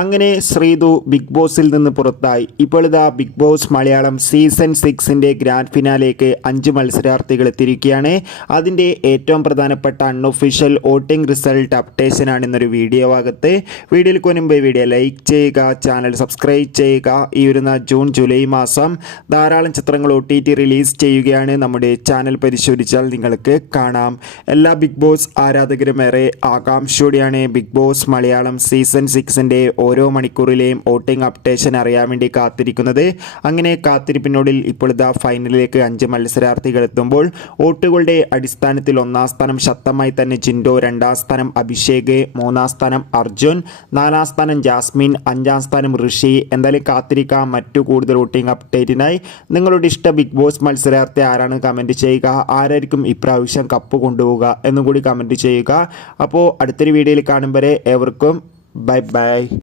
അങ്ങനെ ശ്രീതു ബിഗ് ബോസിൽ നിന്ന് പുറത്തായി. ഇപ്പോൾ ഇതാ ബിഗ് ബോസ് മലയാളം സീസൺ 6ൻ്റെ ഗ്രാൻഡ് ഫിനാലേക്ക് 5 മത്സരാർത്ഥികൾ എത്തിയിരിക്കുകയാണ്. അതിൻ്റെ ഏറ്റവും പ്രധാനപ്പെട്ട അൺഒഫീഷ്യൽ വോട്ടിംഗ് റിസൾട്ട് അപ്ഡേഷനാണ് ഇന്നൊരു വീഡിയോ ഭാഗത്ത്. വീഡിയോയിൽ മുൻപ് വീഡിയോ ലൈക്ക് ചെയ്യുക, ചാനൽ സബ്സ്ക്രൈബ് ചെയ്യുക. ഈ വരുന്ന ജൂൺ ജൂലൈ മാസം ധാരാളം ചിത്രങ്ങൾ OTT റിലീസ് ചെയ്യുകയാണ്. നമ്മുടെ ചാനൽ പരിശോധിച്ചാൽ നിങ്ങൾക്ക് കാണാം. എല്ലാ ബിഗ് ബോസ് ആരാധകരും ഏറെ ആകാംക്ഷയോടെയാണ് ബിഗ് ബോസ് മലയാളം സീസൺ 6ൻ്റെ ഓരോ മണിക്കൂറിലെയും വോട്ടിംഗ് അപ്ഡേഷൻ അറിയാൻ വേണ്ടി കാത്തിരിക്കുന്നത്. അങ്ങനെ കാത്തിരിപ്പിനോടിൽ ഇപ്പോൾ ഇതാ ഫൈനലിലേക്ക് 5 മത്സരാർത്ഥികൾ എത്തുമ്പോൾ വോട്ടുകളുടെ അടിസ്ഥാനത്തിൽ 1ാം സ്ഥാനം ശക്തമായി തന്നെ ജിൻഡോ, 2ാം സ്ഥാനം അഭിഷേക്, 3ാം സ്ഥാനം അർജുൻ, 4ാം സ്ഥാനം ജാസ്മിൻ, 5ാം സ്ഥാനം ഋഷി. എന്തായാലും കാത്തിരിക്കാം മറ്റു കൂടുതൽ വോട്ടിംഗ് അപ്ഡേറ്റിനായി. നിങ്ങളുടെ ഇഷ്ട ബിഗ് ബോസ് മത്സരാർത്ഥി ആരാണ് കമൻറ്റ് ചെയ്യുക. ആരായിരിക്കും ഇപ്രാവശ്യം കപ്പ് കൊണ്ടുപോവുക എന്നും കൂടി കമൻറ്റ് ചെയ്യുക. അപ്പോൾ അടുത്തൊരു വീഡിയോയിൽ കാണും വരെ ഏവർക്കും ബൈ ബൈ.